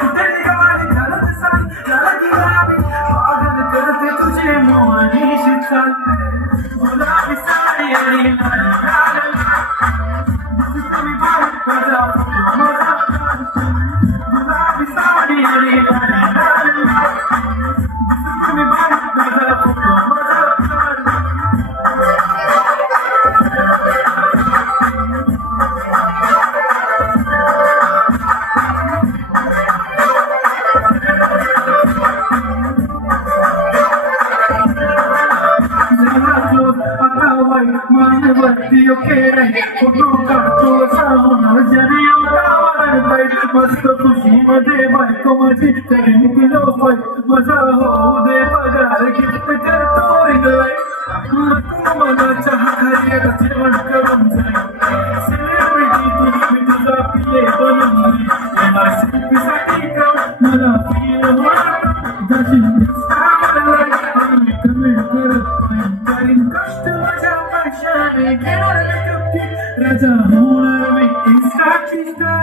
कुठे निघाली घरात सारी जरा गिरावी पागल करते तुझे मोहनी शिक्षण गुलाबी साडी आणि लाल लाल तुम्ही बाहेर माझा माझा गुलाबी साडी आणि लाल लाल तुम्ही बाहेर माझा माझा मानवती ओके फोटो काढतो सामोर जरी मस्त खुशी मध्ये बायको माझी तरी पिलो पाय मजा होऊ दे पगार गिफ्ट करतो मला चहा खाली जेवण करून जाईल सेलिब्रिटी तुम्ही तुझा पिले बनवली साठी मला फील जशी कष्ट माझ्या पैशाने राजा होणार मी इंस्टा